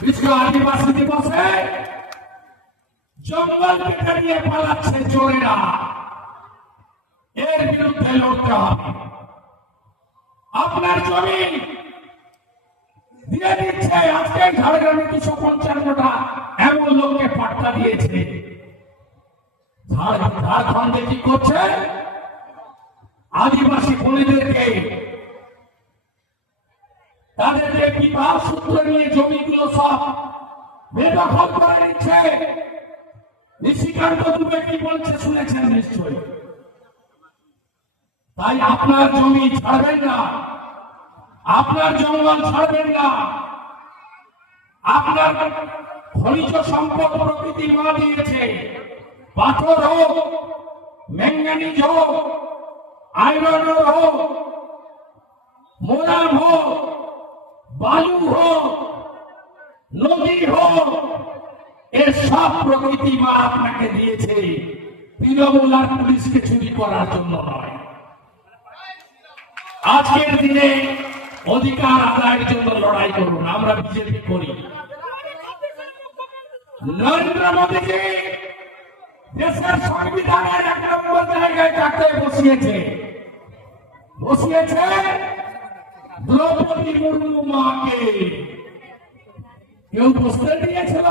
বিশ্ব আদিবাসী দিবসে জঙ্গল কেটে নিয়ে পালাচ্ছে চোরেরা এর বিরুদ্ধে লড়তে হবে। আপনার জমি দিয়ে দিচ্ছে। আজকে ঝাড়গ্রামে দুশো পঞ্চান্নটা এমন লোককে পাট্টা দিয়েছে। ঝাড়- ঝাড়খণ্ডে কি করছে? আদিবাসী বলিদেরকে তাদেরকে বিবাহ সূত্র নিয়ে জমিগুলো বেদখল করে নিচ্ছে। নিশিকান্ত দুবে কি বলছে শুনেছেন নিশ্চয়ই? তাই আপনার জমি ছাড়বেন না। আপনার জঙ্গল ছাড়বেন না। আপনার খনিজ সম্পদ প্রকৃতি মা দিয়েছে। পাথর হোক ম্যাঙ্গানিজ হোক, আয়রন হোক, মোরাম হোক, বালু হোক নদী হোক, এর সব প্রকৃতি মা আপনাকে দিয়েছে তৃণমূল আর পুলিশকে চুরি করার জন্য নয়। আজকের দিনে অধিকার আদায়ের জন্য লড়াই করুন, আমরা বিজেপি করি। নরেন্দ্র মোদীজি দেশের সংবিধানের এক নম্বর জায়গায় কাকে বসিয়েছে। বসিয়েছে দ্রৌপদী মুর্মু মাকে। কেউ বসতে দিয়েছিল?